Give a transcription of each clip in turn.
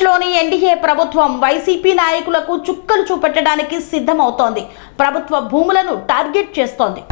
ఆంధ్రప్రదేశ్లోని ఎన్డీఏ ప్రభుత్వం వైసీపీ నాయకులకు చుక్కలు చూపెట్టడానికి సిద్ధమవుతోంది. ప్రభుత్వ భూములను టార్గెట్ చేస్తోంది.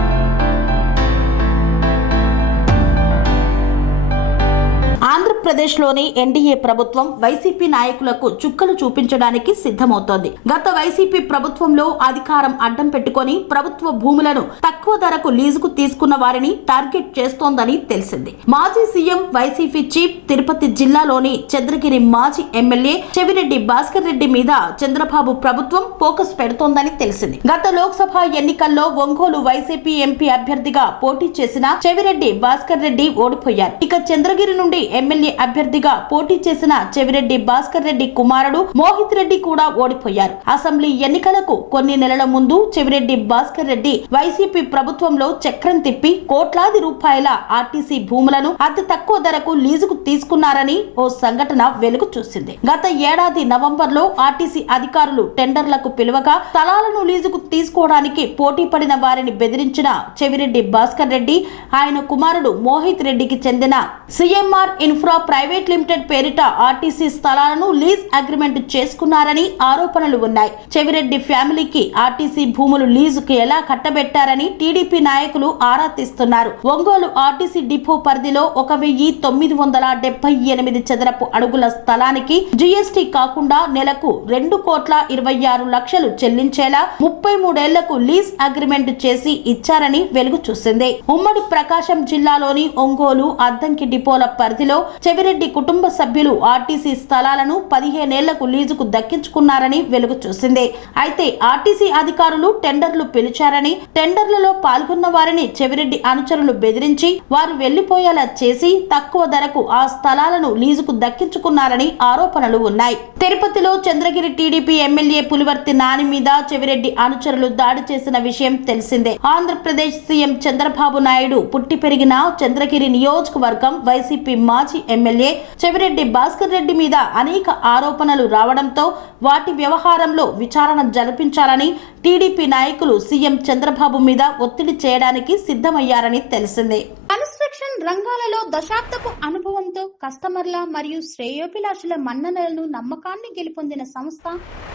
ఆంధ్రప్రదేశ్లోని ఎన్డీఏ ప్రభుత్వం వైసీపీ నాయకులకు చుక్కలు చూపించడానికి సిద్ధమవుతోంది. గత వైసీపీ ప్రభుత్వంలో అధికారం అడ్డం పెట్టుకుని ప్రభుత్వ భూములను తక్కువ ధరకు లీజుకు తీసుకున్న వారిని టార్గెట్ చేస్తోందని తెలిసింది. మాజీ సీఎం వైసీపీ చీఫ్ తిరుపతి జిల్లాలోని చంద్రగిరి మాజీ ఎమ్మెల్యే చెవిరెడ్డి భాస్కర్ రెడ్డి మీద చంద్రబాబు ప్రభుత్వం ఫోకస్ పెడుతోందని తెలిసింది. గత లోక్సభ ఎన్నికల్లో ఒంగోలు వైసీపీ ఎంపీ అభ్యర్థిగా పోటీ చేసిన చెవిరెడ్డి భాస్కర్ రెడ్డి ఓడిపోయారు. ఇక చంద్రగిరి నుండి ఎమ్మెల్యే అభ్యర్థిగా పోటీ చేసిన చెవిరెడ్డి భాస్కర్ రెడ్డి కుమారుడు మోహిత్ రెడ్డి కూడా ఓడిపోయారు. అసెంబ్లీ ఎన్నికలకు కొన్ని నెలల ముందు చెవిరెడ్డి భాస్కర్ రెడ్డి వైసీపీ ప్రభుత్వంలో చక్రం తిప్పి కోట్లాది రూపాయల ఆర్టీసీ భూములను అతి తక్కువ ధరకు లీజుకు తీసుకున్నారని ఓ సంఘటన వెలుగు చూసింది. గత ఏడాది నవంబర్లో ఆర్టీసీ అధికారులు టెండర్లకు పిలువగా స్థలాలను లీజుకు తీసుకోవడానికి పోటీ పడిన వారిని బెదిరించిన చెవిరెడ్డి భాస్కర్ రెడ్డి ఆయన కుమారుడు మోహిత్ రెడ్డికి చెందిన సిఎంఆర్ ఇన్ఫ్రా ప్రైవేట్ లిమిటెడ్ పేరిట ఆర్టీసీ స్థలాలను లీజ్ అగ్రిమెంట్ చేసుకున్నారని ఆరోపణలు ఉన్నాయి. చెవిరెడ్డి ఫ్యామిలీకి ఆర్టీసీ భూములు లీజుకు ఎలా కట్టబెట్టారని టీడీపీ నాయకులు ఆరా తీస్తున్నారు. ఒంగోలు ఆర్టీసీ డిపో పరిధిలో 1978 చదరపు అడుగుల స్థలానికి జీఎస్టీ కాకుండా నెలకు 2,26 లక్షలు చెల్లించేలా 33 ఏళ్లకు లీజ్ అగ్రిమెంట్ చేసి ఇచ్చారని వెలుగు చూసింది. ఉమ్మడి ప్రకాశం జిల్లాలోని ఒంగోలు అద్దంకి డిపోల పరిధిలో చెవిరెడ్డి కుటుంబ సభ్యులు ఆర్టీసీ స్థలాలను 15 ఏళ్లకు లీజుకు దక్కించుకున్నారని వెలుగు చూసింది. అయితే ఆర్టీసీ అధికారులు టెండర్లు పిలిచారని టెండర్లలో పాల్గొన్న వారిని చెవిరెడ్డి అనుచరులు బెదిరించి వారు వెళ్లిపోయేలా చేసి తక్కువ ధరకు ఆ స్థలాలను లీజుకు దక్కించుకున్నారని ఆరోపణలు ఉన్నాయి. తిరుపతిలో చంద్రగిరి టీడీపీ ఎమ్మెల్యే పులివర్తి నాని మీద చెవిరెడ్డి అనుచరులు దాడి చేసిన విషయం తెలిసిందే. ఆంధ్రప్రదేశ్ సీఎం చంద్రబాబు నాయుడు పుట్టి పెరిగిన చంద్రగిరి నియోజకవర్గం వైసీపీ మాజీ ఎమ్మెల్యే చెవిరెడ్డి భాస్కర్ రెడ్డి మీద అనేక ఆరోపణలు రావడంతో వాటి వ్యవహారంలో విచారణ జరిపించాలని టీడీపీ నాయకులు సీఎం చంద్రబాబు మీద ఒత్తిడి చేయడానికి సిద్ధమయ్యారని తెలిసింది. కన్స్ట్రక్షన్ రంగాలలో దశాబ్దపు అనుభవంతో కస్టమర్ల మరియు శ్రేయోభిలాషుల మన్ననలను నమ్మకాన్ని గెలుపొందిన సంస్థ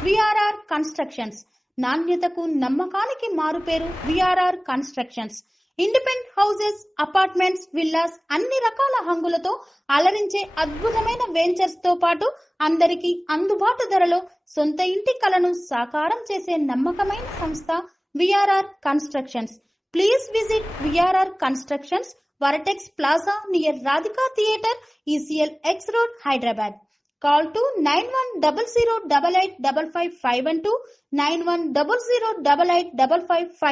విఆర్ఆర్ కన్స్ట్రక్షన్స్. నాణ్యతకు నమ్మకానికి మారుపేరు VRR constructions. Independent houses, apartments, villas అన్ని రకాల హంగులతో అలరించే అద్భుతమైన వెంచర్స్ తో పాటు అందరికీ అందుబాటు ధరలో సొంత ఇంటి కలను సాకారం చేసే నమ్మకమైన సంస్థ VRR constructions. Please visit VRR constructions, vertex plaza near Radhika theatre, ECL X road, Hyderabad. Call to 910088555512 9100885559.